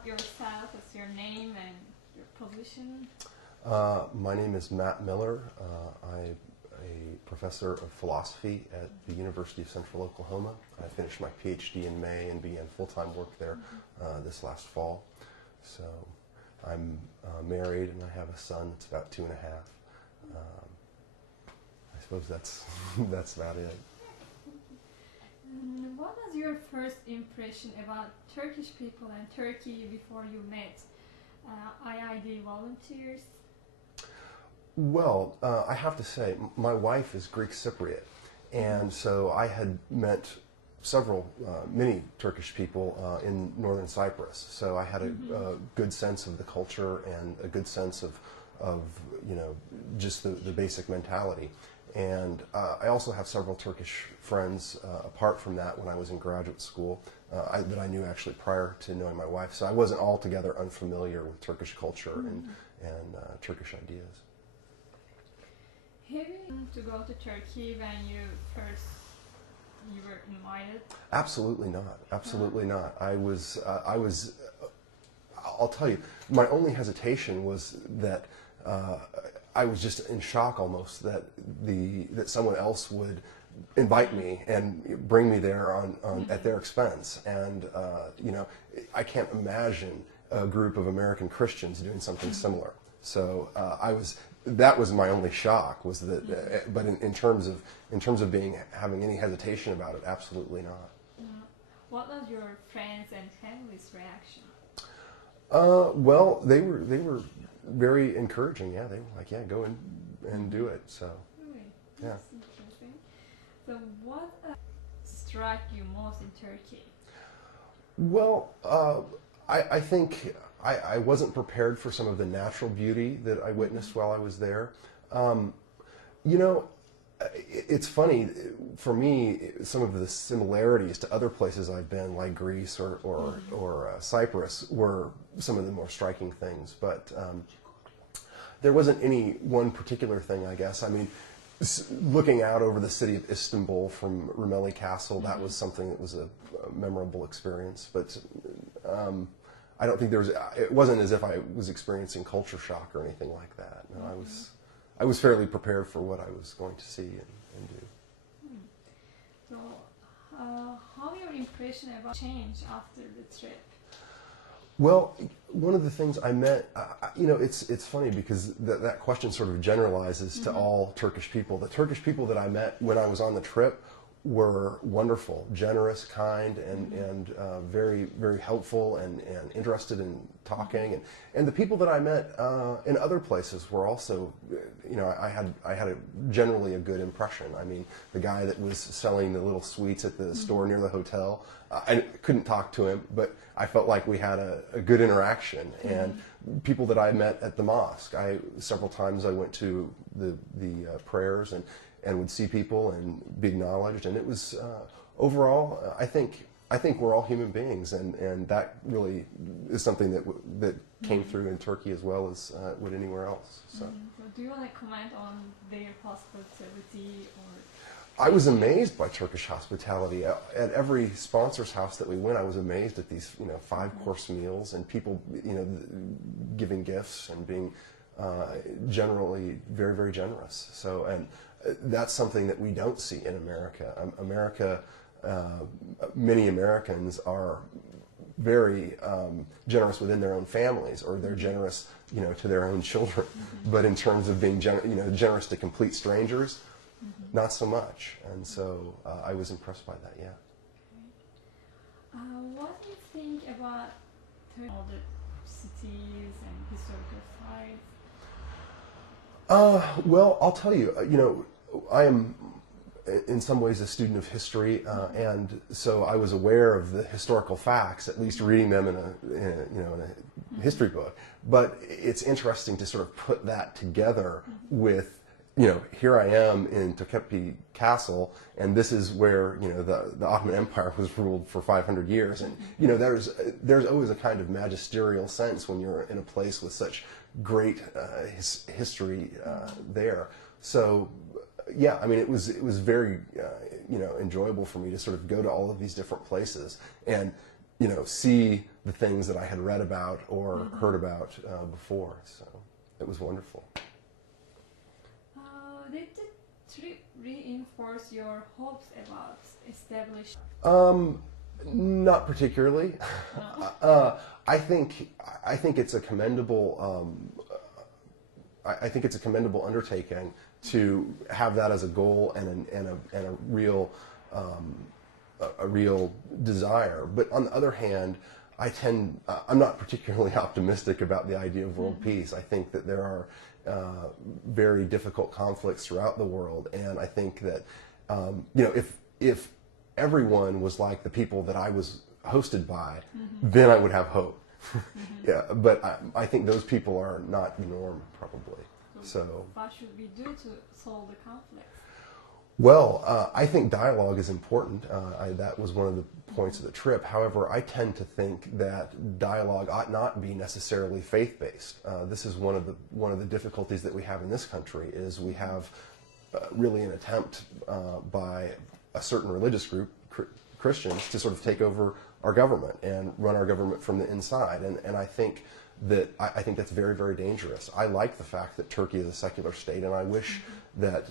about yourself? What's your name and your position? My name is Matt Miller. I'm a professor of philosophy at the University of Central Oklahoma. I finished my PhD in May and began full-time work there this last fall. So I'm married and I have a son that's about 2.5. I suppose that's about it. What was your first impression about Turkish people and Turkey before you met IID volunteers? Well, I have to say, my wife is Greek Cypriot, and so I had met many Turkish people in northern Cyprus. So I had a good sense of the culture and a good sense of just the basic mentality. And I also have several Turkish friends apart from that when I was in graduate school that I knew actually prior to knowing my wife. So I wasn't altogether unfamiliar with Turkish culture and Turkish ideas. Have you to go to Turkey when you were invited? Absolutely not. Absolutely not. I'll tell you, my only hesitation was that I was just in shock almost that someone else would invite me and bring me there at their expense. And I can't imagine a group of American Christians doing something similar. So that was my only shock, was that. But in terms of having any hesitation about it, absolutely not. What was your friends and family's reaction? Well, they were very encouraging. Yeah, they were like, yeah, go and do it. So Really? yeah. That's interesting. So what struck you most in Turkey? Well, I think I wasn't prepared for some of the natural beauty that I witnessed while I was there. It's funny, for me, some of the similarities to other places I've been, like Greece or Cyprus, were some of the more striking things. But there wasn't any one particular thing, I guess. I mean, looking out over the city of Istanbul from Rumeli Castle, that was something that was a memorable experience. But I don't think it wasn't as if I was experiencing culture shock or anything like that. No, I was fairly prepared for what I was going to see and do. So, how your impression about change after the trip? Well, one of the things I met, it's funny because that question sort of generalizes to all Turkish people. The Turkish people that I met when I was on the trip were wonderful, generous, kind, and very, very helpful and interested in talking. And the people that I met in other places were also, I had generally a good impression. I mean, the guy that was selling the little sweets at the store near the hotel, I couldn't talk to him, but I felt like we had a good interaction. And people that I met at the mosque, several times I went to the prayers and would see people and be acknowledged, and it was overall. I think we're all human beings, and that really is something that came through in Turkey as well as would anywhere else. So, do you want to comment on their hospitality or? I was amazed by Turkish hospitality. At every sponsor's house that we went, I was amazed at these 5-course meals and people giving gifts and being generally very, very generous. So and. That's something that we don't see in America. Many Americans are very generous within their own families, or they're generous, to their own children. But in terms of being, generous to complete strangers, not so much. And so I was impressed by that. Yeah. What do you think about all the cities and historical sites? Well, I'll tell you, I am in some ways a student of history, and so I was aware of the historical facts, at least reading them in a history book. But it's interesting to sort of put that together with, here I am in Topkapi Castle, and this is where the Ottoman Empire was ruled for 500 years, and there's always a kind of magisterial sense when you're in a place with such great history there. So, yeah, I mean, it was very enjoyable for me to sort of go to all of these different places and see the things that I had read about or heard about before. So it was wonderful. Did the trip reinforce your hopes about establishing? Not particularly. I think it's a commendable. I think it's a commendable undertaking to have that as a goal and a real desire. But on the other hand, I'm not particularly optimistic about the idea of world peace. I think that there are very difficult conflicts throughout the world, and I think that if everyone was like the people that I was hosted by, then I would have hope. Yeah, but I think those people are not the norm, probably. So what should we do to solve the conflict? Well, I think dialogue is important. That was one of the points of the trip. However, I tend to think that dialogue ought not be necessarily faith-based. This is one of the difficulties that we have in this country, is we have really an attempt by a certain religious group, Christians, to sort of take over our government and run our government from the inside. And I think that's very, very dangerous. I like the fact that Turkey is a secular state, and I wish that,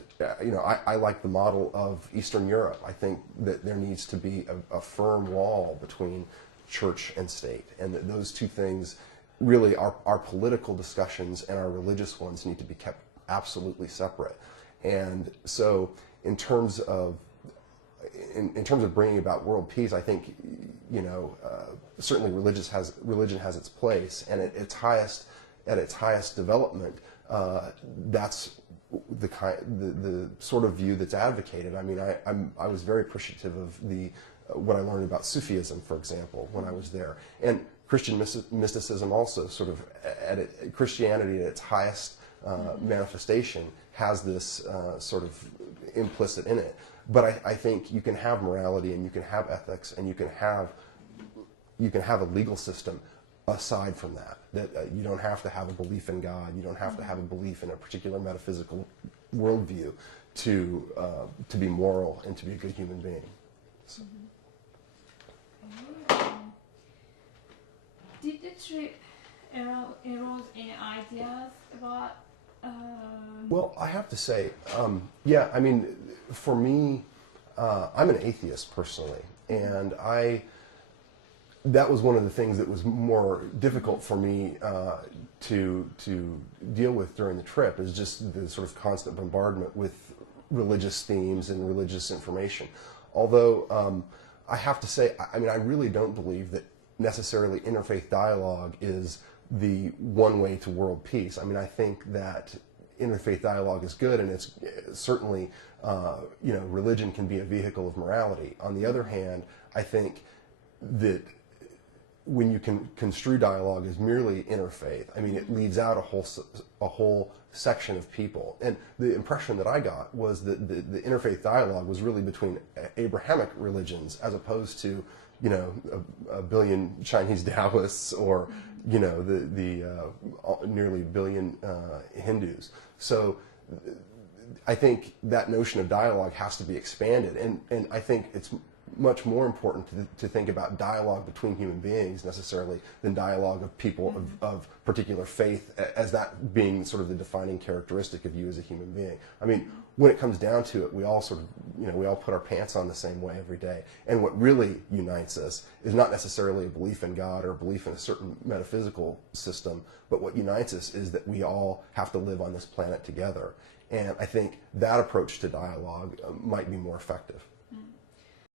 I like the model of Eastern Europe. I think that there needs to be a firm wall between church and state, and that those two things, really, our political discussions and our religious ones need to be kept absolutely separate. And so in terms of bringing about world peace, I think, certainly religion has its place, and at its highest development, that's the sort of view that's advocated. I mean, I was very appreciative of what I learned about Sufism, for example, when I was there, and Christian mysticism also. Sort of Christianity at its highest manifestation has this sort of implicit in it. But I think you can have morality, and you can have ethics, and you can have a legal system aside from that. That you don't have to have a belief in God. You don't have to have a belief in a particular metaphysical worldview to be moral and to be a good human being. So. Did the trip arouse any ideas about? Well, I have to say, I mean, for me, I'm an atheist personally, and that was one of the things that was more difficult for me to deal with during the trip, is just the sort of constant bombardment with religious themes and religious information. Although I have to say, I mean, I really don't believe that necessarily interfaith dialogue is the one way to world peace. I mean, I think that interfaith dialogue is good, and it's certainly, religion can be a vehicle of morality. On the other hand, I think that when you can construe dialogue as merely interfaith, I mean, it leaves out a whole section of people. And the impression that I got was that the interfaith dialogue was really between Abrahamic religions, as opposed to, a billion Chinese Taoists, or, the nearly billion Hindus. So I think that notion of dialogue has to be expanded. And I think it's much more important to think about dialogue between human beings necessarily than dialogue of people of particular faith, as that being sort of the defining characteristic of you as a human being. I mean, when it comes down to it, we all sort of, we all put our pants on the same way every day. And what really unites us is not necessarily a belief in God or a belief in a certain metaphysical system, but what unites us is that we all have to live on this planet together. And I think that approach to dialogue might be more effective.